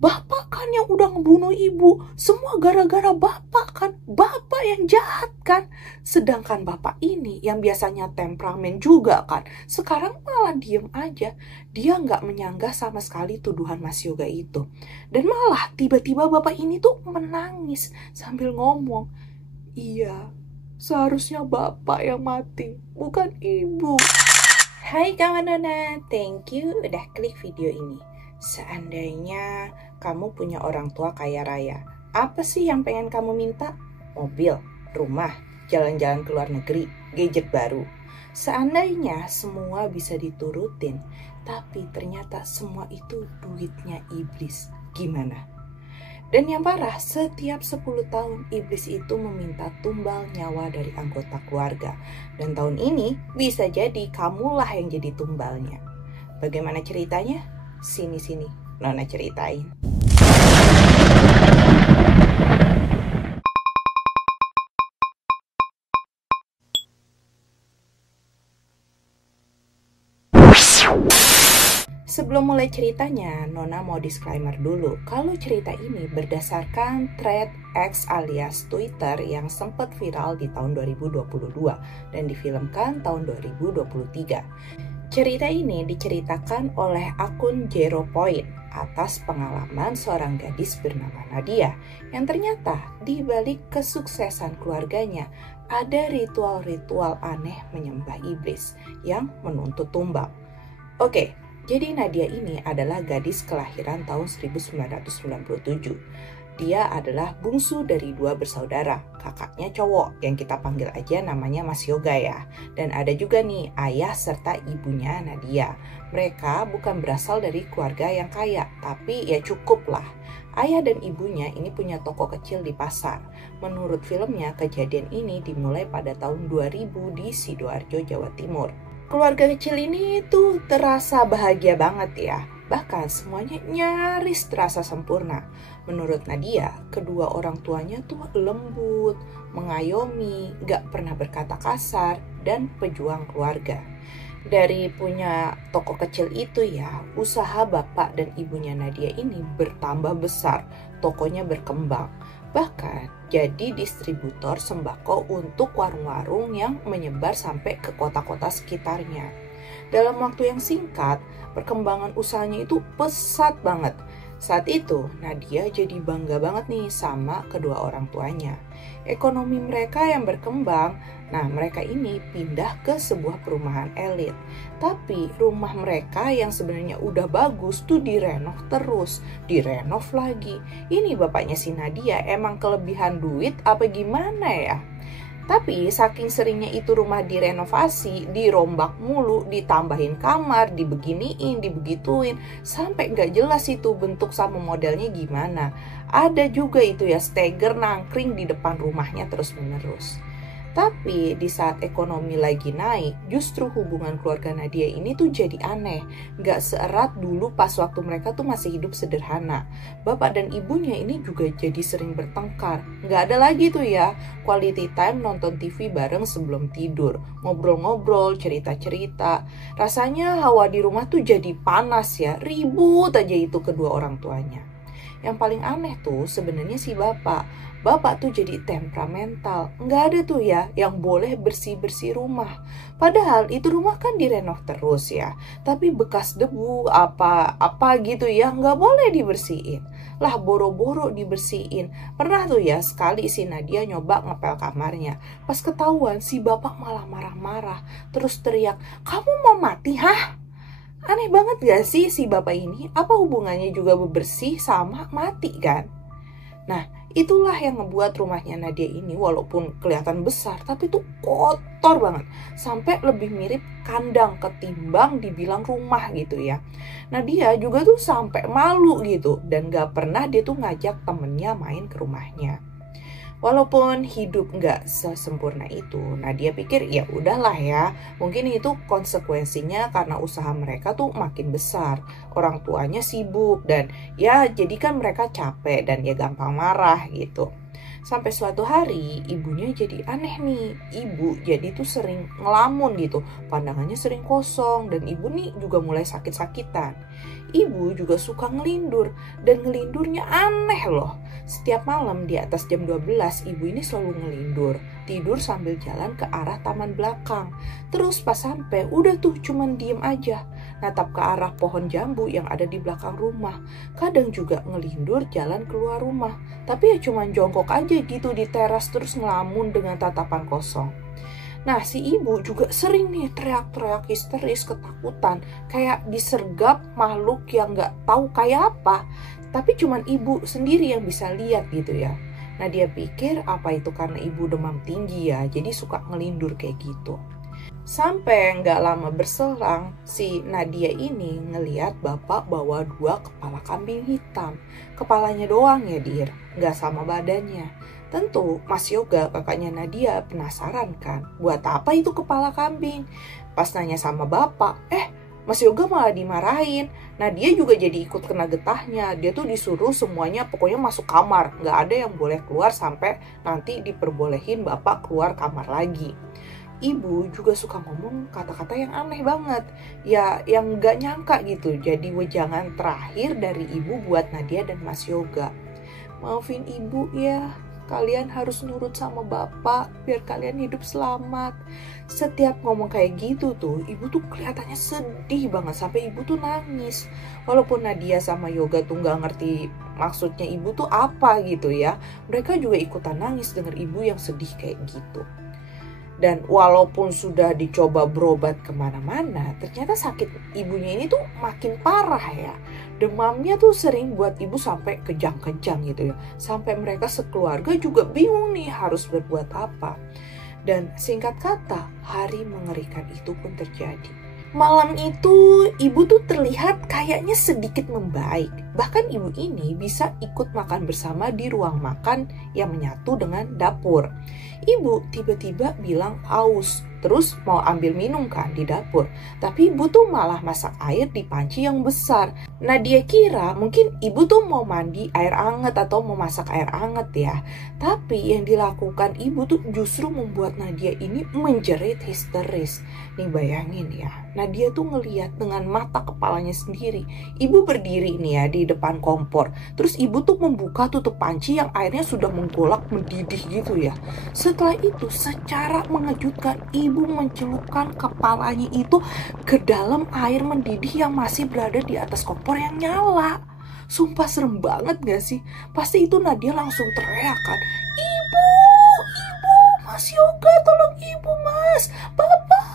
Bapak kan yang udah ngebunuh ibu. Semua gara-gara bapak kan. Bapak yang jahat kan. Sedangkan bapak ini yang biasanya temperamen juga kan. Sekarang malah diem aja. Dia nggak menyanggah sama sekali tuduhan Mas Yoga itu. Dan malah tiba-tiba bapak ini tuh menangis sambil ngomong, iya, seharusnya bapak yang mati, bukan ibu. Hai kawan Nona, thank you udah klik video ini. Seandainya kamu punya orang tua kaya raya, apa sih yang pengen kamu minta? Mobil, rumah, jalan-jalan ke luar negeri, gadget baru. Seandainya semua bisa diturutin, tapi ternyata semua itu duitnya iblis, gimana? Dan yang parah, setiap 10 tahun iblis itu meminta tumbal nyawa dari anggota keluarga. Dan tahun ini bisa jadi kamulah yang jadi tumbalnya. Bagaimana ceritanya? Sini-sini, Nona ceritain. Sebelum mulai ceritanya, Nona mau disclaimer dulu. Kalau cerita ini berdasarkan thread X alias Twitter yang sempat viral di tahun 2022 dan difilmkan tahun 2023. Cerita ini diceritakan oleh akun Zero Point atas pengalaman seorang gadis bernama Nadia yang ternyata di balik kesuksesan keluarganya ada ritual-ritual aneh menyembah iblis yang menuntut tumbal. Oke, jadi Nadia ini adalah gadis kelahiran tahun 1997. Dia adalah bungsu dari 2 bersaudara, kakaknya cowok yang kita panggil aja namanya Mas Yoga ya. Dan ada juga nih ayah serta ibunya Nadia. Mereka bukan berasal dari keluarga yang kaya, tapi ya cukup lah. Ayah dan ibunya ini punya toko kecil di pasar. Menurut filmnya, kejadian ini dimulai pada tahun 2000 di Sidoarjo, Jawa Timur. Keluarga kecil ini tuh terasa bahagia banget ya. Bahkan semuanya nyaris terasa sempurna. Menurut Nadia, kedua orang tuanya tuh lembut, mengayomi, gak pernah berkata kasar, dan pejuang keluarga. Dari punya toko kecil itu ya, usaha bapak dan ibunya Nadia ini bertambah besar, tokonya berkembang. Bahkan jadi distributor sembako untuk warung-warung yang menyebar sampai ke kota-kota sekitarnya. Dalam waktu yang singkat, perkembangan usahanya itu pesat banget. Saat itu, Nadia jadi bangga banget nih sama kedua orang tuanya. Ekonomi mereka yang berkembang, nah mereka ini pindah ke sebuah perumahan elit. Tapi rumah mereka yang sebenarnya udah bagus tuh direnov terus, direnov lagi. Ini bapaknya si Nadia emang kelebihan duit apa gimana ya? Tapi saking seringnya itu rumah direnovasi, dirombak mulu, ditambahin kamar, dibeginiin, dibegituin, sampai nggak jelas itu bentuk sama modelnya gimana. Ada juga itu ya steger nangkring di depan rumahnya terus-menerus. Tapi di saat ekonomi lagi naik, justru hubungan keluarga Nadia ini tuh jadi aneh. Gak seerat dulu pas waktu mereka tuh masih hidup sederhana. Bapak dan ibunya ini juga jadi sering bertengkar. Gak ada lagi tuh ya quality time nonton TV bareng sebelum tidur. Ngobrol-ngobrol, cerita-cerita. Rasanya hawa di rumah tuh jadi panas ya. Ribut aja itu kedua orang tuanya. Yang paling aneh tuh sebenarnya si bapak. Bapak tuh jadi temperamental. Nggak ada tuh ya yang boleh bersih-bersih rumah. Padahal itu rumah kan direnov terus ya. Tapi bekas debu apa gitu ya nggak boleh dibersihin. Lah boro-boro dibersihin. Pernah tuh ya sekali si Nadia nyoba ngepel kamarnya. Pas ketahuan si bapak malah marah-marah. Terus teriak, "Kamu mau mati, hah?" Aneh banget gak sih si bapak ini? Apa hubungannya juga bebersih sama mati kan? Nah, itulah yang ngebuat rumahnya Nadia ini walaupun kelihatan besar tapi tuh kotor banget. Sampai lebih mirip kandang ketimbang dibilang rumah gitu ya. Nadia juga tuh sampai malu gitu dan gak pernah dia tuh ngajak temennya main ke rumahnya. Walaupun hidup nggak sesempurna itu, Nadia pikir ya udahlah ya, mungkin itu konsekuensinya karena usaha mereka tuh makin besar, orang tuanya sibuk dan ya jadi kan mereka capek dan ya gampang marah gitu. Sampai suatu hari ibunya jadi aneh nih. Ibu jadi tuh sering ngelamun gitu. Pandangannya sering kosong dan ibu nih juga mulai sakit-sakitan. Ibu juga suka ngelindur dan ngelindurnya aneh loh. Setiap malam di atas jam 12 ibu ini selalu ngelindur. Tidur sambil jalan ke arah taman belakang. Terus pas sampai udah tuh cuman diem aja. Natap ke arah pohon jambu yang ada di belakang rumah. Kadang juga ngelindur jalan keluar rumah. Tapi ya cuman jongkok aja gitu di teras terus ngelamun dengan tatapan kosong. Nah si ibu juga sering nih teriak-teriak histeris ketakutan. Kayak disergap makhluk yang gak tahu kayak apa. Tapi cuman ibu sendiri yang bisa lihat gitu ya. Nah dia pikir apa itu karena ibu demam tinggi ya. Jadi suka ngelindur kayak gitu. Sampai nggak lama berselang, si Nadia ini ngeliat bapak bawa 2 kepala kambing hitam. Kepalanya doang ya dir, nggak sama badannya. Tentu Mas Yoga kakaknya Nadia penasaran kan, buat apa itu kepala kambing? Pas nanya sama bapak, Mas Yoga malah dimarahin. Nadia juga jadi ikut kena getahnya. Dia tuh disuruh semuanya pokoknya masuk kamar. Nggak ada yang boleh keluar sampai nanti diperbolehin bapak keluar kamar lagi. Ibu juga suka ngomong kata-kata yang aneh banget. Ya yang gak nyangka gitu. Jadi wejangan terakhir dari ibu buat Nadia dan Mas Yoga. Maafin ibu ya. Kalian harus nurut sama bapak biar kalian hidup selamat. Setiap ngomong kayak gitu tuh, ibu tuh kelihatannya sedih banget sampai ibu tuh nangis. Walaupun Nadia sama Yoga tuh gak ngerti maksudnya ibu tuh apa gitu ya. Mereka juga ikutan nangis denger ibu yang sedih kayak gitu. Dan walaupun sudah dicoba berobat kemana-mana, ternyata sakit ibunya ini tuh makin parah ya. Demamnya tuh sering buat ibu sampai kejang-kejang gitu ya. Sampai mereka sekeluarga juga bingung nih harus berbuat apa. Dan singkat kata, hari mengerikan itu pun terjadi. Malam itu ibu tuh terlihat kayaknya sedikit membaik. Bahkan ibu ini bisa ikut makan bersama di ruang makan yang menyatu dengan dapur. Ibu tiba-tiba bilang aus, terus mau ambil minum kan di dapur. Tapi ibu tuh malah masak air di panci yang besar. Nah dia kira mungkin ibu tuh mau mandi air anget atau mau masak air anget ya. Tapi yang dilakukan ibu tuh justru membuat Nadia ini menjerit histeris. Nih bayangin ya, Nadia tuh ngeliat dengan mata kepalanya sendiri. Ibu berdiri nih ya di depan kompor. Terus ibu tuh membuka tutup panci yang airnya sudah menggolak mendidih gitu ya. Setelah itu secara mengejutkan ibu mencelupkan kepalanya itu ke dalam air mendidih yang masih berada di atas kompor yang nyala. Sumpah serem banget gak sih? Pasti itu Nadia langsung teriak kan, Ibu, Mas Yoga tolong ibu mas, bapak.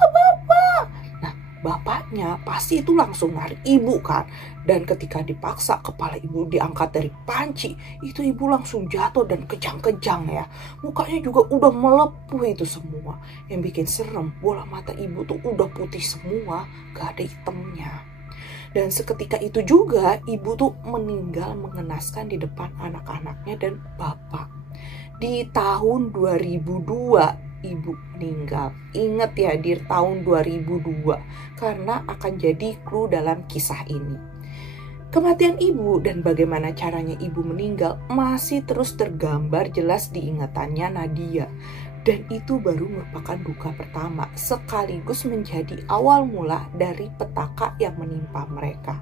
Nah bapaknya pasti itu langsung narik ibu kan. Dan ketika dipaksa kepala ibu diangkat dari panci, itu ibu langsung jatuh dan kejang-kejang ya. Mukanya juga udah melepuh itu semua. Yang bikin serem, bola mata ibu tuh udah putih semua, gak ada hitamnya. Dan seketika itu juga ibu tuh meninggal mengenaskan di depan anak-anaknya dan bapak. Di tahun 2002 ibu meninggal. Ingat ya di tahun 2002 karena akan jadi clue dalam kisah ini. Kematian ibu dan bagaimana caranya ibu meninggal masih terus tergambar jelas di ingatannya Nadia. Dan itu baru merupakan duka pertama sekaligus menjadi awal mula dari petaka yang menimpa mereka.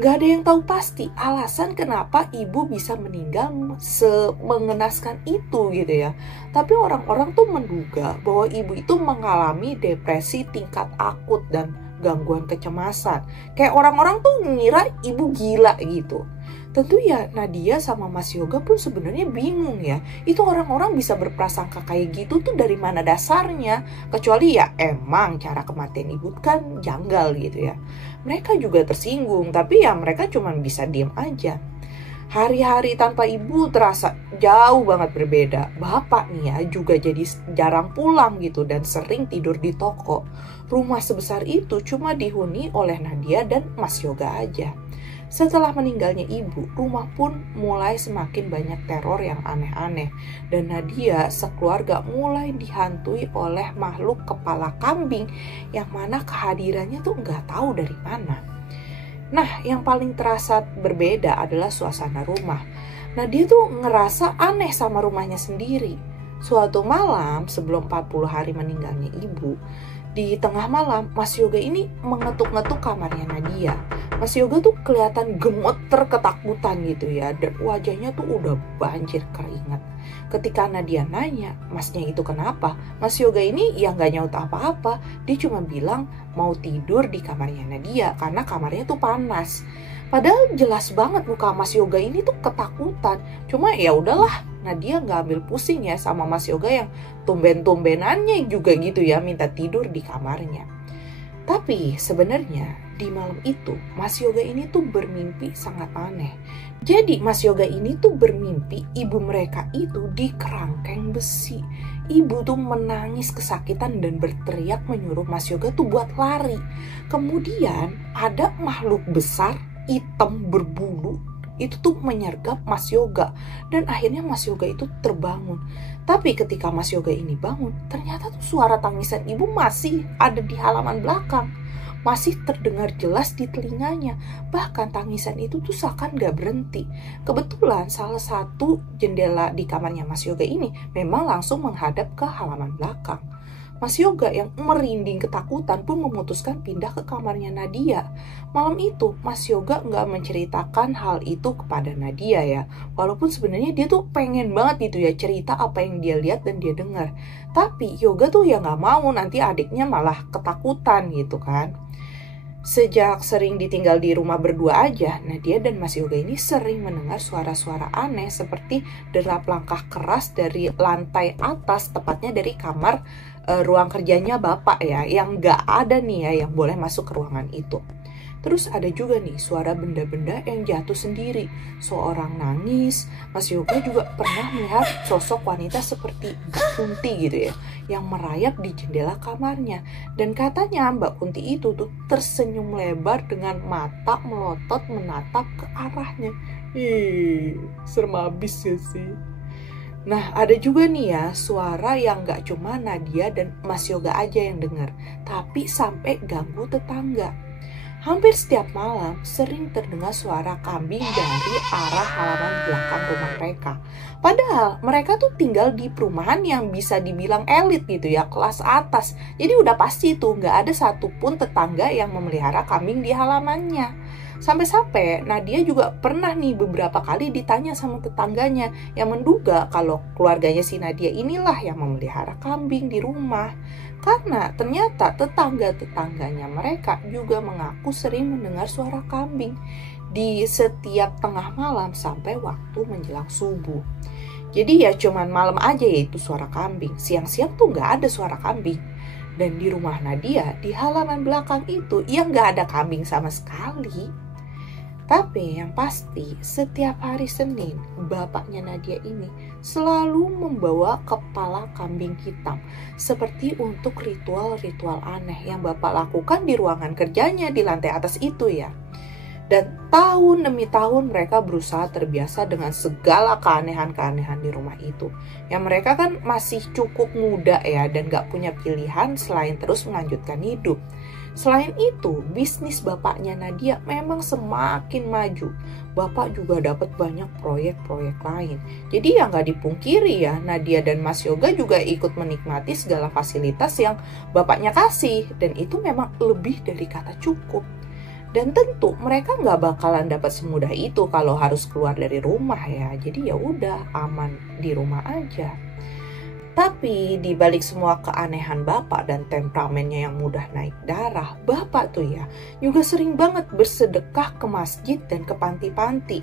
Gak ada yang tahu pasti alasan kenapa ibu bisa meninggal semengenaskan itu gitu ya. Tapi orang-orang tuh menduga bahwa ibu itu mengalami depresi tingkat akut dan gangguan kecemasan. Kayak orang-orang tuh ngira ibu gila gitu. Tentu ya Nadia sama Mas Yoga pun sebenarnya bingung ya. Itu orang-orang bisa berprasangka kayak gitu tuh dari mana dasarnya. Kecuali ya emang cara kematian ibu kan janggal gitu ya. Mereka juga tersinggung tapi ya mereka cuma bisa diem aja. Hari-hari tanpa ibu terasa jauh banget berbeda. Bapak nih ya juga jadi jarang pulang gitu dan sering tidur di toko. Rumah sebesar itu cuma dihuni oleh Nadia dan Mas Yoga aja. Setelah meninggalnya ibu, rumah pun mulai semakin banyak teror yang aneh-aneh. Dan Nadia sekeluarga mulai dihantui oleh makhluk kepala kambing yang mana kehadirannya tuh nggak tahu dari mana. Nah, yang paling terasa berbeda adalah suasana rumah. Nah, dia tuh ngerasa aneh sama rumahnya sendiri. Suatu malam sebelum 40 hari meninggalnya ibu, di tengah malam Mas Yoga ini mengetuk-ngetuk kamarnya Nadia. Mas Yoga tuh kelihatan gemeter ketakutan gitu ya, dan wajahnya tuh udah banjir keringat. Ketika Nadia nanya, masnya itu kenapa? Mas Yoga ini ya nggak nyaut apa-apa. Dia cuma bilang mau tidur di kamarnya Nadia karena kamarnya tuh panas. Padahal jelas banget muka Mas Yoga ini tuh ketakutan. Cuma ya udahlah, Nadia nggak ambil pusing ya sama Mas Yoga yang tumben-tumbenannya juga gitu ya minta tidur di kamarnya. Tapi sebenarnya di malam itu Mas Yoga ini tuh bermimpi sangat aneh. Jadi Mas Yoga ini tuh bermimpi ibu mereka itu di kerangkeng besi. Ibu tuh menangis kesakitan dan berteriak menyuruh Mas Yoga tuh buat lari. Kemudian ada makhluk besar hitam berbulu itu tuh menyergap Mas Yoga, dan akhirnya Mas Yoga itu terbangun. Tapi ketika Mas Yoga ini bangun, ternyata tuh suara tangisan ibu masih ada di halaman belakang, masih terdengar jelas di telinganya. Bahkan tangisan itu tuh seakan gak berhenti. Kebetulan salah satu jendela di kamarnya Mas Yoga ini memang langsung menghadap ke halaman belakang. Mas Yoga yang merinding ketakutan pun memutuskan pindah ke kamarnya Nadia. Malam itu Mas Yoga nggak menceritakan hal itu kepada Nadia ya. Walaupun sebenarnya dia tuh pengen banget gitu ya cerita apa yang dia lihat dan dia dengar. Tapi Yoga tuh ya nggak mau nanti adiknya malah ketakutan gitu kan. Sejak sering ditinggal di rumah berdua aja, Nadia dan Mas Yoga ini sering mendengar suara-suara aneh seperti derap langkah keras dari lantai atas, tepatnya dari kamar ruang kerjanya bapak ya, yang gak ada nih ya yang boleh masuk ke ruangan itu. Terus ada juga nih suara benda-benda yang jatuh sendiri, seorang nangis. Mas Yoga juga pernah melihat sosok wanita seperti Mbak Kunti gitu ya, yang merayap di jendela kamarnya. Dan katanya Mbak Kunti itu tuh tersenyum lebar dengan mata melotot menatap ke arahnya. Ih, serem abis ya sih. Nah, ada juga nih ya suara yang gak cuma Nadia dan Mas Yoga aja yang dengar, tapi sampai ganggu tetangga. Hampir setiap malam sering terdengar suara kambing dari arah halaman belakang rumah mereka. Padahal mereka tuh tinggal di perumahan yang bisa dibilang elit gitu ya, kelas atas. Jadi udah pasti tuh gak ada satupun tetangga yang memelihara kambing di halamannya. Sampai-sampai Nadia juga pernah nih beberapa kali ditanya sama tetangganya yang menduga kalau keluarganya si Nadia inilah yang memelihara kambing di rumah. Karena ternyata tetangga-tetangganya mereka juga mengaku sering mendengar suara kambing di setiap tengah malam sampai waktu menjelang subuh. Jadi ya cuman malam aja ya itu suara kambing. Siang-siang tuh gak ada suara kambing. Dan di rumah Nadia, di halaman belakang itu ya gak ada kambing sama sekali. Tapi yang pasti setiap hari Senin bapaknya Nadia ini selalu membawa kepala kambing hitam seperti untuk ritual-ritual aneh yang bapak lakukan di ruangan kerjanya di lantai atas itu ya. Dan tahun demi tahun mereka berusaha terbiasa dengan segala keanehan-keanehan di rumah itu. Yang mereka kan masih cukup muda ya dan gak punya pilihan selain terus melanjutkan hidup. Selain itu, bisnis bapaknya Nadia memang semakin maju. Bapak juga dapat banyak proyek-proyek lain. Jadi ya nggak dipungkiri ya, Nadia dan Mas Yoga juga ikut menikmati segala fasilitas yang bapaknya kasih. Dan itu memang lebih dari kata cukup. Dan tentu mereka nggak bakalan dapat semudah itu kalau harus keluar dari rumah ya. Jadi ya udah aman di rumah aja. Tapi di balik semua keanehan bapak dan temperamennya yang mudah naik darah, bapak tuh ya juga sering banget bersedekah ke masjid dan ke panti-panti.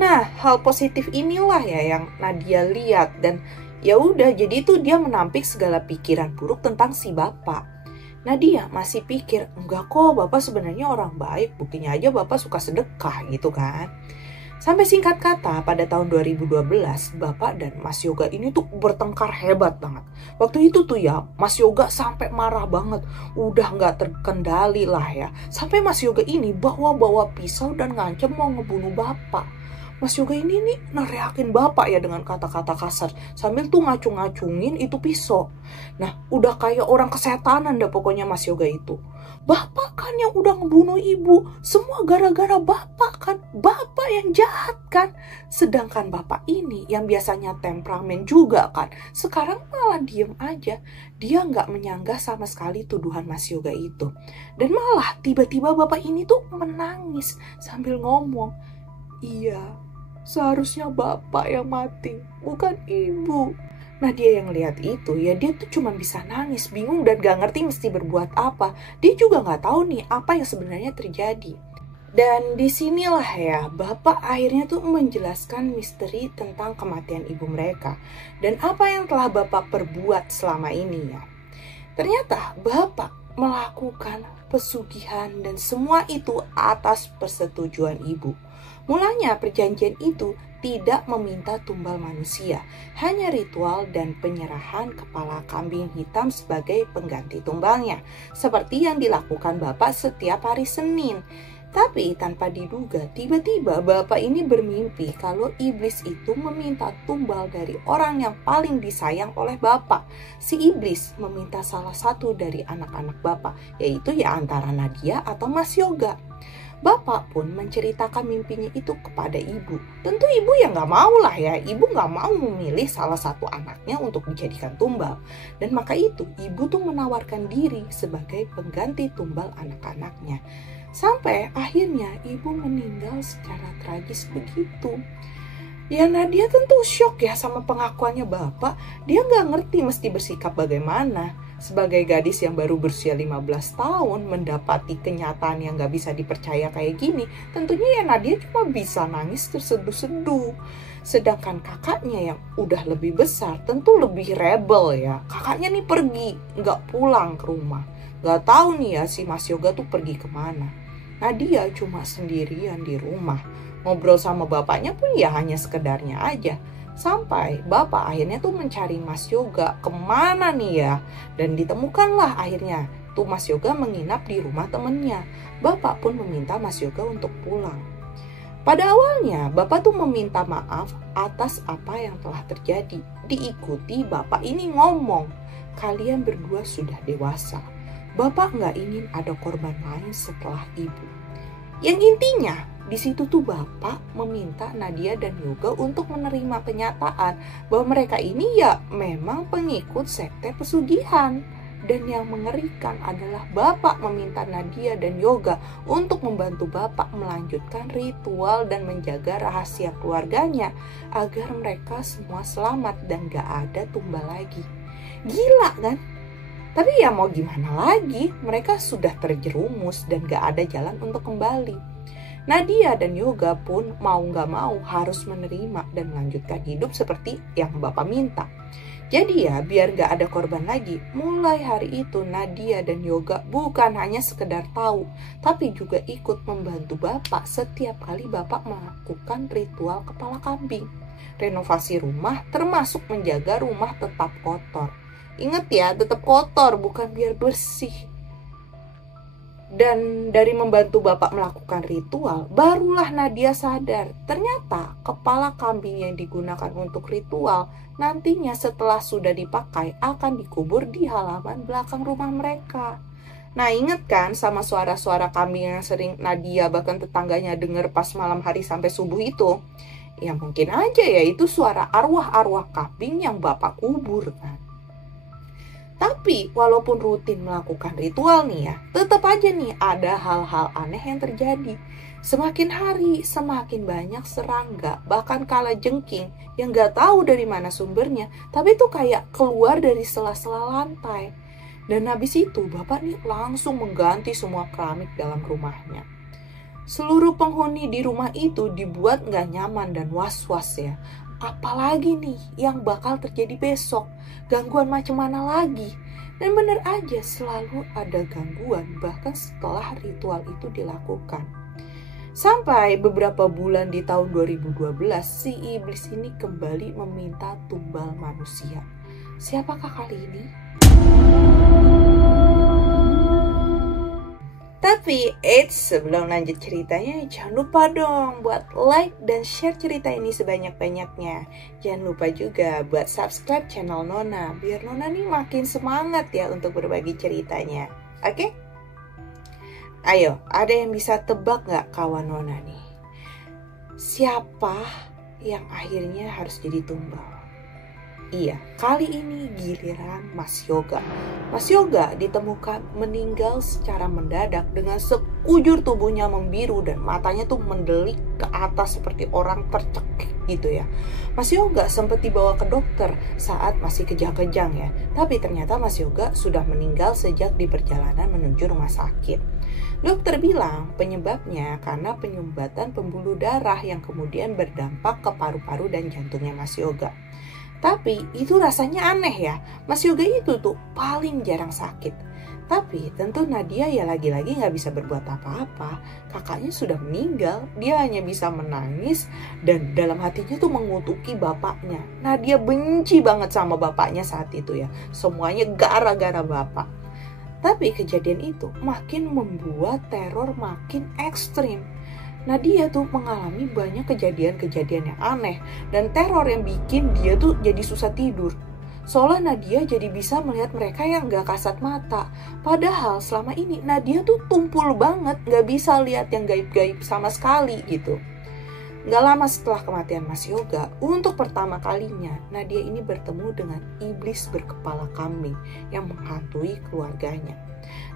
Nah, hal positif inilah ya yang Nadia lihat dan ya udah jadi tuh dia menampik segala pikiran buruk tentang si bapak. Nadia masih pikir, enggak kok bapak sebenarnya orang baik, buktinya aja bapak suka sedekah gitu kan. Sampai singkat kata pada tahun 2012 bapak dan Mas Yoga ini tuh bertengkar hebat banget. Waktu itu tuh ya Mas Yoga sampai marah banget. Udah gak terkendali lah ya. Sampai Mas Yoga ini bawa-bawa pisau dan ngancem mau ngebunuh bapak. Mas Yoga ini nih neriakin bapak ya dengan kata-kata kasar. Sambil tuh ngacung-ngacungin itu pisau. Nah, udah kayak orang kesetanan dah pokoknya Mas Yoga itu. Bapak kan yang udah ngebunuh ibu. Semua gara-gara bapak kan. Bapak yang jahat kan. Sedangkan bapak ini yang biasanya temperamen juga kan. Sekarang malah diem aja. Dia nggak menyanggah sama sekali tuduhan Mas Yoga itu. Dan malah tiba-tiba bapak ini tuh menangis sambil ngomong, "Iya, seharusnya bapak yang mati, bukan ibu." Nah dia yang lihat itu ya dia tuh cuma bisa nangis, bingung dan gak ngerti mesti berbuat apa. Dia juga gak tahu nih apa yang sebenarnya terjadi. Dan disinilah ya bapak akhirnya tuh menjelaskan misteri tentang kematian ibu mereka. Dan apa yang telah bapak perbuat selama ini ya. Ternyata bapak melakukan pesugihan dan semua itu atas persetujuan ibu. Mulanya perjanjian itu tidak meminta tumbal manusia, hanya ritual dan penyerahan kepala kambing hitam sebagai pengganti tumbalnya, seperti yang dilakukan bapak setiap hari Senin. Tapi tanpa diduga, tiba-tiba bapak ini bermimpi kalau iblis itu meminta tumbal dari orang yang paling disayang oleh bapak. Si iblis meminta salah satu dari anak-anak bapak, yaitu ya antara Nadia atau Mas Yoga. Bapak pun menceritakan mimpinya itu kepada ibu. Tentu ibu ya nggak mau lah ya. Ibu nggak mau memilih salah satu anaknya untuk dijadikan tumbal. Dan maka itu ibu tuh menawarkan diri sebagai pengganti tumbal anak-anaknya. Sampai akhirnya ibu meninggal secara tragis begitu. Ya Nadia tentu syok ya sama pengakuannya bapak. Dia nggak ngerti mesti bersikap bagaimana. Sebagai gadis yang baru berusia 15 tahun mendapati kenyataan yang gak bisa dipercaya kayak gini, tentunya ya Nadia cuma bisa nangis terseduh-seduh. Sedangkan kakaknya yang udah lebih besar tentu lebih rebel ya. Kakaknya nih pergi, gak pulang ke rumah. Gak tahu nih ya si Mas Yoga tuh pergi kemana. Nadia cuma sendirian di rumah. Ngobrol sama bapaknya pun ya hanya sekedarnya aja. Sampai bapak akhirnya tuh mencari Mas Yoga kemana nih ya. Dan ditemukanlah akhirnya tuh Mas Yoga menginap di rumah temennya. Bapak pun meminta Mas Yoga untuk pulang. Pada awalnya bapak tuh meminta maaf atas apa yang telah terjadi. Diikuti bapak ini ngomong, "Kalian berdua sudah dewasa. Bapak nggak ingin ada korban lain setelah ibu." Yang intinya di situ tuh bapak meminta Nadia dan Yoga untuk menerima kenyataan bahwa mereka ini ya memang pengikut sekte pesugihan. Dan yang mengerikan adalah bapak meminta Nadia dan Yoga untuk membantu bapak melanjutkan ritual dan menjaga rahasia keluarganya agar mereka semua selamat dan gak ada tumbal lagi. Gila kan? Tapi ya mau gimana lagi, mereka sudah terjerumus dan gak ada jalan untuk kembali. Nadia dan Yoga pun mau gak mau harus menerima dan melanjutkan hidup seperti yang bapak minta. Jadi ya biar gak ada korban lagi, mulai hari itu Nadia dan Yoga bukan hanya sekedar tahu, tapi juga ikut membantu bapak setiap kali bapak melakukan ritual kepala kambing. Renovasi rumah termasuk menjaga rumah tetap kotor. Ingat ya, tetap kotor bukan biar bersih. Dan dari membantu bapak melakukan ritual, barulah Nadia sadar ternyata kepala kambing yang digunakan untuk ritual nantinya setelah sudah dipakai akan dikubur di halaman belakang rumah mereka. Nah inget kan sama suara-suara kambing yang sering Nadia bahkan tetangganya dengar pas malam hari sampai subuh itu? Ya mungkin aja ya itu suara arwah-arwah kambing yang bapak kubur kan. Tapi walaupun rutin melakukan ritual nih ya, tetap aja nih ada hal-hal aneh yang terjadi. Semakin hari semakin banyak serangga, bahkan kalajengking yang gak tahu dari mana sumbernya, tapi tuh kayak keluar dari sela-sela lantai. Dan habis itu bapak nih langsung mengganti semua keramik dalam rumahnya. Seluruh penghuni di rumah itu dibuat gak nyaman dan was-was ya. Apalagi nih yang bakal terjadi besok, gangguan macam mana lagi. Dan bener aja selalu ada gangguan bahkan setelah ritual itu dilakukan. Sampai beberapa bulan di tahun 2012 si iblis ini kembali meminta tumbal manusia. Siapakah kali ini? Tapi sebelum lanjut ceritanya, jangan lupa dong buat like dan share cerita ini sebanyak-banyaknya. Jangan lupa juga buat subscribe channel Nona, biar Nona nih makin semangat ya untuk berbagi ceritanya. Oke? Ayo, ada yang bisa tebak gak kawan Nona nih? Siapa yang akhirnya harus jadi tumbal? Iya, kali ini giliran Mas Yoga. Mas Yoga ditemukan meninggal secara mendadak dengan sekujur tubuhnya membiru dan matanya tuh mendelik ke atas seperti orang tercekik gitu ya. Mas Yoga sempat dibawa ke dokter saat masih kejang-kejang ya. Tapi ternyata Mas Yoga sudah meninggal sejak di perjalanan menuju rumah sakit. Dokter bilang penyebabnya karena penyumbatan pembuluh darah yang kemudian berdampak ke paru-paru dan jantungnya Mas Yoga. Tapi itu rasanya aneh ya, Mas Yoga itu tuh paling jarang sakit. Tapi tentu Nadia ya lagi-lagi gak bisa berbuat apa-apa. Kakaknya sudah meninggal, dia hanya bisa menangis dan dalam hatinya tuh mengutuki bapaknya. Nadia benci banget sama bapaknya saat itu ya, semuanya gara-gara bapak. Tapi kejadian itu makin membuat teror makin ekstrim. Nadia tuh mengalami banyak kejadian-kejadian yang aneh dan teror yang bikin dia tuh jadi susah tidur. Seolah Nadia jadi bisa melihat mereka yang gak kasat mata. Padahal selama ini Nadia tuh tumpul banget, gak bisa lihat yang gaib-gaib sama sekali gitu. Gak lama setelah kematian Mas Yoga, untuk pertama kalinya Nadia ini bertemu dengan iblis berkepala kambing yang menghantui keluarganya.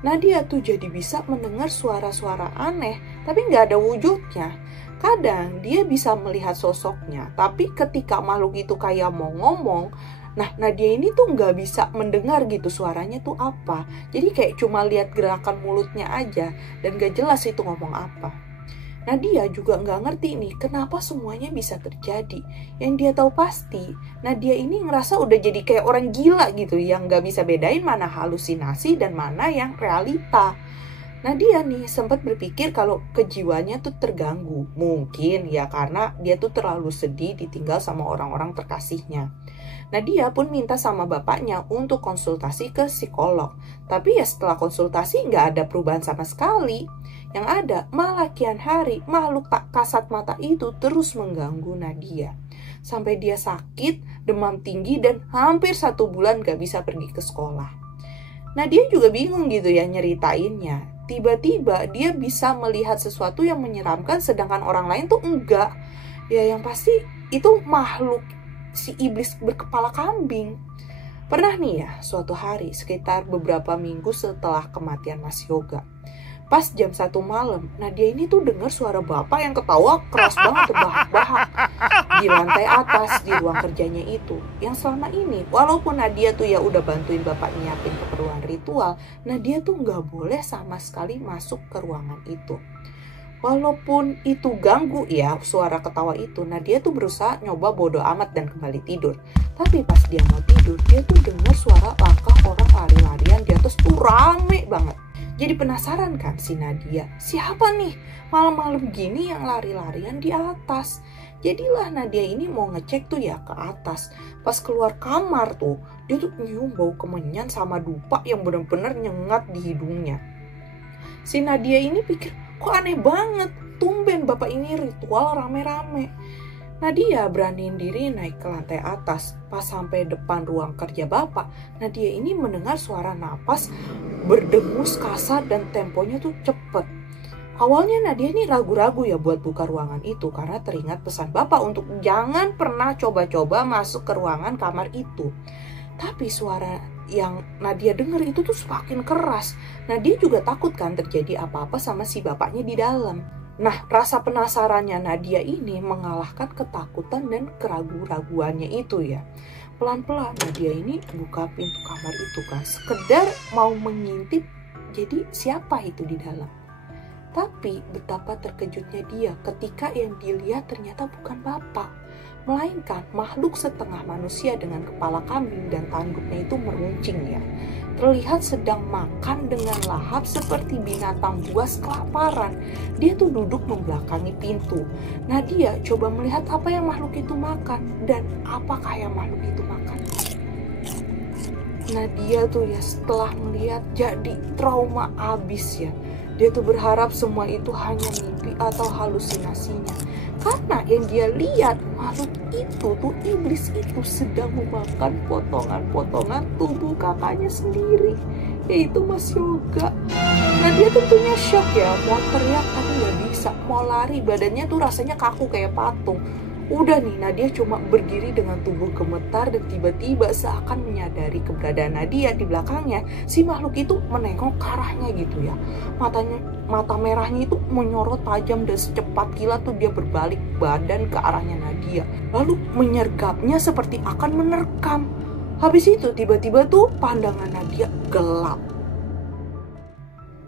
Nadia tuh jadi bisa mendengar suara-suara aneh, tapi gak ada wujudnya. Kadang dia bisa melihat sosoknya, tapi ketika makhluk itu kayak mau ngomong, nah Nadia ini tuh gak bisa mendengar gitu suaranya tuh apa. Jadi kayak cuma lihat gerakan mulutnya aja, dan gak jelas itu ngomong apa. Nadia juga nggak ngerti nih kenapa semuanya bisa terjadi. Yang dia tahu pasti, Nadia ini ngerasa udah jadi kayak orang gila gitu yang nggak bisa bedain mana halusinasi dan mana yang realita. Nadia nih sempat berpikir kalau kejiwaannya tuh terganggu. Mungkin ya karena dia tuh terlalu sedih ditinggal sama orang-orang terkasihnya. Nadia pun minta sama bapaknya untuk konsultasi ke psikolog. Tapi ya setelah konsultasi nggak ada perubahan sama sekali. Yang ada malah kian hari makhluk tak kasat mata itu terus mengganggu Nadia. Sampai dia sakit, demam tinggi dan hampir 1 bulan gak bisa pergi ke sekolah. Nadia juga bingung gitu ya nyeritainnya. Tiba-tiba dia bisa melihat sesuatu yang menyeramkan sedangkan orang lain tuh enggak. Ya yang pasti itu makhluk si iblis berkepala kambing. Pernah nih ya suatu hari sekitar beberapa minggu setelah kematian Mas Yoga. Pas jam 1 malam, Nadia ini tuh dengar suara bapak yang ketawa keras banget terbahak-bahak di lantai atas di ruang kerjanya itu. Yang selama ini, walaupun Nadia tuh ya udah bantuin bapak nyiapin keperluan ritual, Nadia tuh nggak boleh sama sekali masuk ke ruangan itu. Walaupun itu ganggu ya suara ketawa itu, Nadia tuh berusaha nyoba bodo amat dan kembali tidur. Tapi pas dia mau tidur, dia tuh dengar suara langkah orang lari-larian di atas tuh rame banget. Jadi penasaran kan si Nadia, siapa nih malam-malam gini yang lari-larian di atas? Jadilah Nadia ini mau ngecek tuh ya ke atas. Pas keluar kamar tuh, dia tuh nyium bau kemenyan sama dupa yang benar-benar nyengat di hidungnya. Si Nadia ini pikir, kok aneh banget, tumben bapak ini ritual rame-rame. Nadia beraniin diri naik ke lantai atas. Pas sampai depan ruang kerja bapak, Nadia ini mendengar suara napas berdengus kasar dan temponya tuh cepet. Awalnya Nadia ini ragu-ragu ya buat buka ruangan itu karena teringat pesan bapak untuk jangan pernah coba-coba masuk ke ruangan kamar itu. Tapi suara yang Nadia dengar itu tuh semakin keras. Nadia juga takut kan terjadi apa-apa sama si bapaknya di dalam. Nah, rasa penasarannya Nadia ini mengalahkan ketakutan dan keraguan-raguannya itu ya. Pelan-pelan Nadia ini buka pintu kamar itu kan, sekedar mau mengintip jadi siapa itu di dalam. Tapi betapa terkejutnya dia ketika yang dilihat ternyata bukan bapak, melainkan makhluk setengah manusia dengan kepala kambing dan tanduknya itu meruncing ya. Terlihat sedang makan dengan lahap seperti binatang buas kelaparan. Dia tuh duduk membelakangi pintu. Nadia coba melihat apa yang makhluk itu makan dan apakah yang makhluk itu makan. Nadia tuh ya setelah melihat jadi trauma abis ya. Dia tuh berharap semua itu hanya mimpi atau halusinasinya. Karena yang dia lihat, makhluk itu tuh, iblis itu sedang memakan potongan-potongan tubuh kakaknya sendiri, yaitu Mas Yoga. Nah dia tentunya shock ya, mau teriak tapi nggak bisa, mau lari badannya tuh rasanya kaku kayak patung. Udah nih, Nadia cuma berdiri dengan tubuh gemetar dan tiba-tiba seakan menyadari keberadaan Nadia di belakangnya, si makhluk itu menengok ke arahnya gitu ya. Mata merahnya itu menyorot tajam dan secepat kilat tuh dia berbalik badan ke arahnya Nadia. Lalu menyergapnya seperti akan menerkam. Habis itu tiba-tiba tuh pandangan Nadia gelap.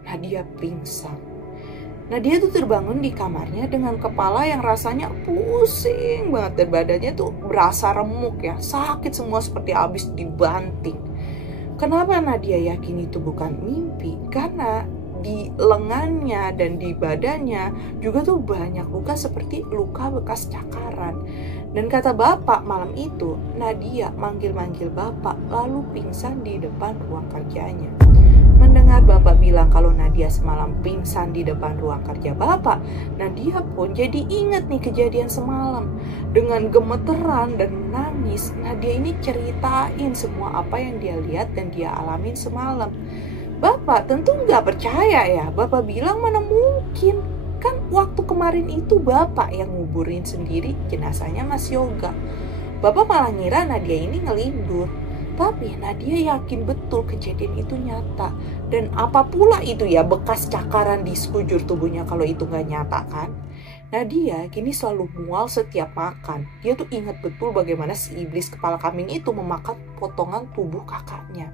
Nadia pingsan. Nadia tuh terbangun di kamarnya dengan kepala yang rasanya pusing banget dan badannya tuh berasa remuk ya, sakit semua seperti habis dibanting. Kenapa Nadia yakin itu bukan mimpi? Karena di lengannya dan di badannya juga tuh banyak luka seperti luka bekas cakaran. Dan kata bapak malam itu, Nadia manggil-manggil bapak lalu pingsan di depan ruang kerjanya. Mendengar bapak bilang kalau Nadia semalam pingsan di depan ruang kerja bapak, Nadia pun jadi ingat nih kejadian semalam. Dengan gemeteran dan menangis, Nadia ini ceritain semua apa yang dia lihat dan dia alamin semalam. Bapak tentu nggak percaya ya, bapak bilang mana mungkin. Kan waktu kemarin itu bapak yang nguburin sendiri jenazahnya Mas Yoga. Bapak malah ngira Nadia ini ngelindur. Tapi Nadia yakin betul kejadian itu nyata. Dan apa pula itu ya bekas cakaran di sekujur tubuhnya kalau itu nggak nyata kan? Nadia kini selalu mual setiap makan. Dia tuh ingat betul bagaimana si iblis kepala kambing itu memakan potongan tubuh kakaknya.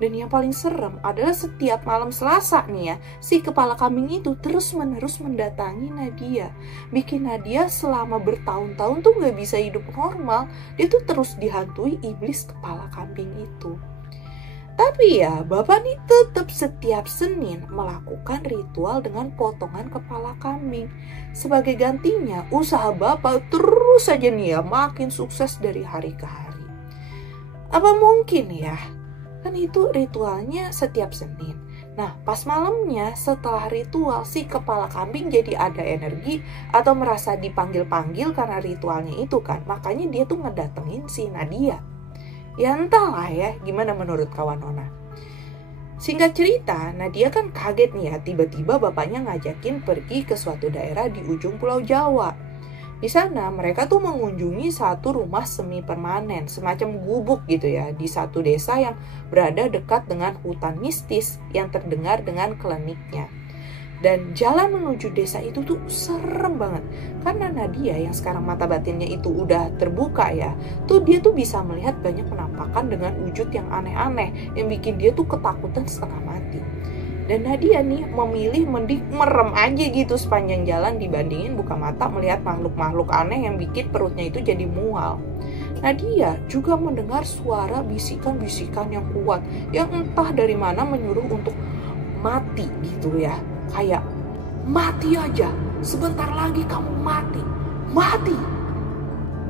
Dan yang paling serem adalah setiap malam Selasa nih ya, si kepala kambing itu terus-menerus mendatangi Nadia. Bikin Nadia selama bertahun-tahun tuh gak bisa hidup normal. Dia tuh terus dihantui iblis kepala kambing itu. Tapi ya, bapak nih tetap setiap Senin melakukan ritual dengan potongan kepala kambing. Sebagai gantinya, usaha bapak terus saja nih ya makin sukses dari hari ke hari. Apa mungkin ya? Kan itu ritualnya setiap Senin. Nah pas malamnya setelah ritual si kepala kambing jadi ada energi atau merasa dipanggil-panggil karena ritualnya itu kan. Makanya dia tuh ngedatengin si Nadia. Ya entahlah ya, gimana menurut kawan Nona. Singkat cerita, Nadia kan kaget nih ya, tiba-tiba bapaknya ngajakin pergi ke suatu daerah di ujung Pulau Jawa. Di sana mereka tuh mengunjungi satu rumah semi permanen, semacam gubuk gitu ya, di satu desa yang berada dekat dengan hutan mistis yang terdengar dengan kliniknya. Dan jalan menuju desa itu tuh serem banget. Karena Nadia yang sekarang mata batinnya itu udah terbuka ya, tuh dia tuh bisa melihat banyak penampakan dengan wujud yang aneh-aneh yang bikin dia tuh ketakutan setengah mati. Dan Nadia nih memilih mending merem aja gitu sepanjang jalan dibandingin buka mata melihat makhluk-makhluk aneh yang bikin perutnya itu jadi mual. Nadia juga mendengar suara bisikan-bisikan yang kuat yang entah dari mana menyuruh untuk mati gitu ya. Kayak mati aja, sebentar lagi kamu mati, mati.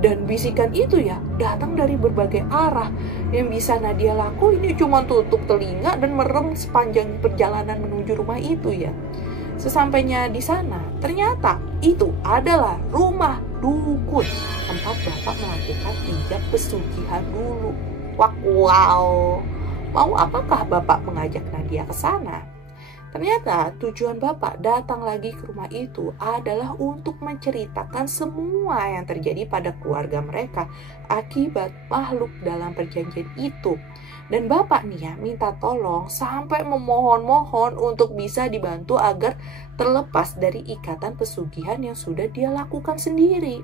Dan bisikan itu ya datang dari berbagai arah. Yang bisa Nadia lakuin ini cuma tutup telinga dan merem sepanjang perjalanan menuju rumah itu ya. Sesampainya di sana, ternyata itu adalah rumah dukun. Tempat bapak melakukan pijat pesugihan dulu. Wow. Mau apakah bapak mengajak Nadia ke sana? Ternyata tujuan bapak datang lagi ke rumah itu adalah untuk menceritakan semua yang terjadi pada keluarga mereka akibat makhluk dalam perjanjian itu. Dan bapak nih ya minta tolong sampai memohon-mohon untuk bisa dibantu agar terlepas dari ikatan pesugihan yang sudah dia lakukan sendiri.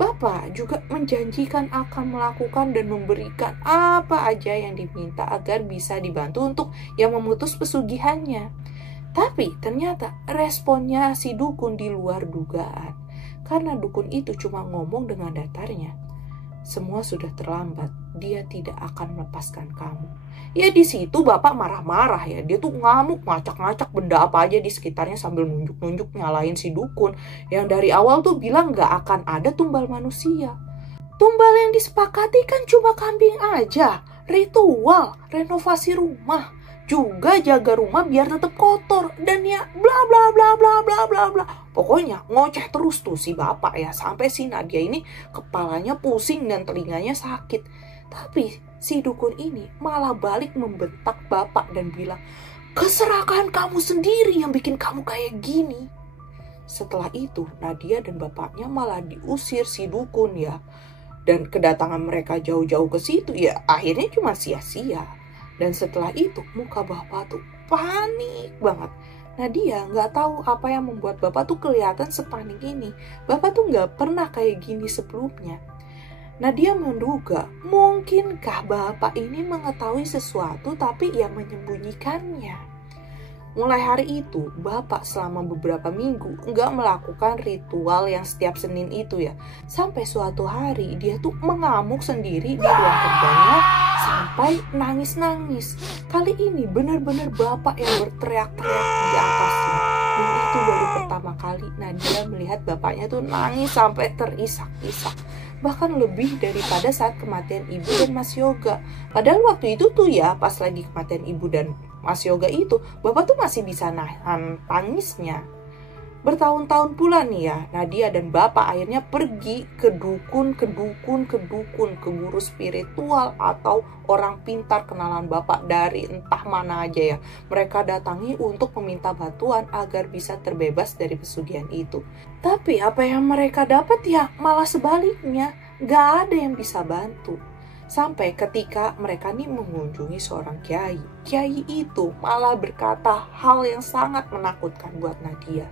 Bapak juga menjanjikan akan melakukan dan memberikan apa aja yang diminta agar bisa dibantu untuk yang memutus pesugihannya. Tapi ternyata responnya si dukun di luar dugaan. Karena dukun itu cuma ngomong dengan datarnya. Semua sudah terlambat, dia tidak akan melepaskan kamu. Ya di situ bapak marah-marah ya, dia tuh ngamuk ngacak-ngacak benda apa aja di sekitarnya sambil nunjuk-nunjuk nyalain si dukun. Yang dari awal tuh bilang gak akan ada tumbal manusia. Tumbal yang disepakati kan cuma kambing aja, ritual, renovasi rumah. juga jaga rumah biar tetap kotor. Dan ya bla bla bla bla bla bla bla. Pokoknya ngoceh terus tuh si bapak ya. Sampai si Nadia ini kepalanya pusing dan telinganya sakit. Tapi si dukun ini malah balik membentak bapak dan bilang, keserakahan kamu sendiri yang bikin kamu kayak gini. Setelah itu Nadia dan bapaknya malah diusir si dukun ya. Dan kedatangan mereka jauh-jauh ke situ ya akhirnya cuma sia-sia. Dan setelah itu muka bapak tuh panik banget. Nadia nggak tahu apa yang membuat bapak tuh kelihatan sepanik ini. Bapak tuh nggak pernah kayak gini sebelumnya. Nadia menduga mungkinkah bapak ini mengetahui sesuatu tapi ia menyembunyikannya. Mulai hari itu, bapak selama beberapa minggu nggak melakukan ritual yang setiap Senin itu ya. Sampai suatu hari dia tuh mengamuk sendiri di ruang kerjanya sampai nangis-nangis. Kali ini benar-benar bapak yang berteriak-teriak di atasnya. Dan itu baru pertama kali Nadia melihat bapaknya tuh nangis sampai terisak-isak. Bahkan lebih daripada saat kematian ibu dan Mas Yoga. Padahal waktu itu tuh ya pas lagi kematian ibu dan Mas Yoga itu, bapak tuh masih bisa nahan tangisnya. Bertahun-tahun pula nih ya, Nadia dan bapak akhirnya pergi ke dukun, ke guru spiritual atau orang pintar kenalan bapak dari entah mana aja ya. Mereka datangi untuk meminta bantuan agar bisa terbebas dari pesugihan itu. Tapi apa yang mereka dapat ya malah sebaliknya, gak ada yang bisa bantu. Sampai ketika mereka nih mengunjungi seorang kiai. Kiai itu malah berkata hal yang sangat menakutkan buat Nadia.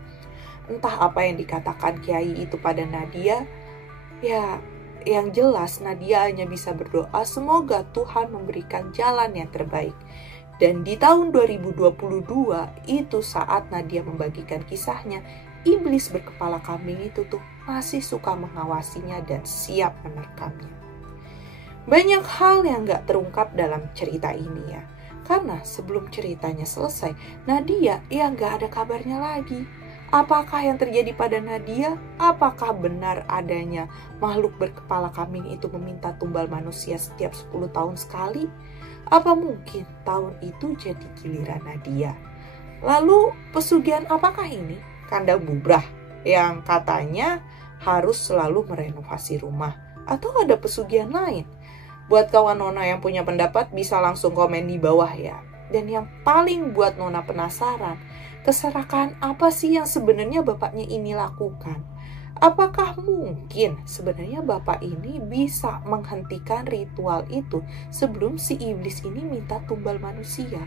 Entah apa yang dikatakan kiai itu pada Nadia, ya yang jelas Nadia hanya bisa berdoa semoga Tuhan memberikan jalan yang terbaik. Dan di tahun 2022 itu saat Nadia membagikan kisahnya, iblis berkepala kambing itu tuh masih suka mengawasinya dan siap menerkamnya. Banyak hal yang gak terungkap dalam cerita ini ya. Karena sebelum ceritanya selesai, Nadia ya gak ada kabarnya lagi. Apakah yang terjadi pada Nadia? Apakah benar adanya makhluk berkepala kambing itu meminta tumbal manusia setiap 10 tahun sekali? Apa mungkin tahun itu jadi giliran Nadia? Lalu pesugihan apakah ini? Kandang bubrah yang katanya harus selalu merenovasi rumah. Atau ada pesugihan lain? Buat kawan Nona yang punya pendapat bisa langsung komen di bawah ya. Dan yang paling buat Nona penasaran, keserakahan apa sih yang sebenarnya bapaknya ini lakukan? Apakah mungkin sebenarnya bapak ini bisa menghentikan ritual itu sebelum si iblis ini minta tumbal manusia?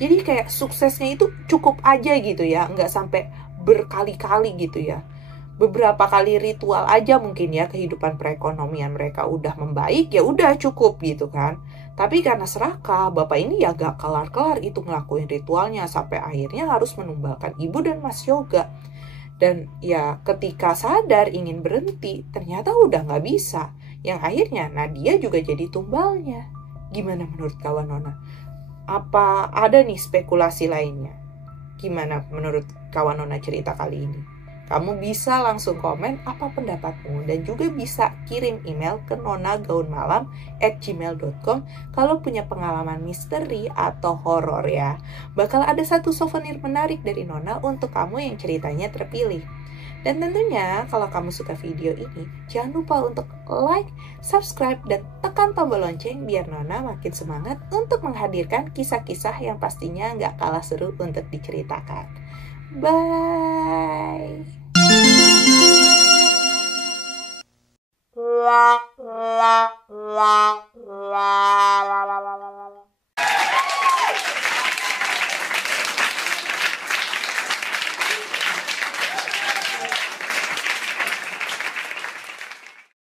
Jadi kayak suksesnya itu cukup aja gitu ya, nggak sampai berkali-kali gitu ya. Beberapa kali ritual aja mungkin ya kehidupan perekonomian mereka udah membaik, ya udah cukup gitu kan. Tapi karena serakah, bapak ini ya gak kelar-kelar itu ngelakuin ritualnya sampai akhirnya harus menumbalkan ibu dan Mas Yoga. Dan ya ketika sadar ingin berhenti, ternyata udah gak bisa. Yang akhirnya Nadia juga jadi tumbalnya. Gimana menurut kawan Nona? Apa ada nih spekulasi lainnya? Gimana menurut kawan Nona cerita kali ini? Kamu bisa langsung komen apa pendapatmu dan juga bisa kirim email ke nonagaunmalam@gmail.com kalau punya pengalaman misteri atau horor ya. Bakal ada satu souvenir menarik dari Nona untuk kamu yang ceritanya terpilih. Dan tentunya kalau kamu suka video ini, jangan lupa untuk like, subscribe, dan tekan tombol lonceng biar Nona makin semangat untuk menghadirkan kisah-kisah yang pastinya nggak kalah seru untuk diceritakan. Bye! La la la la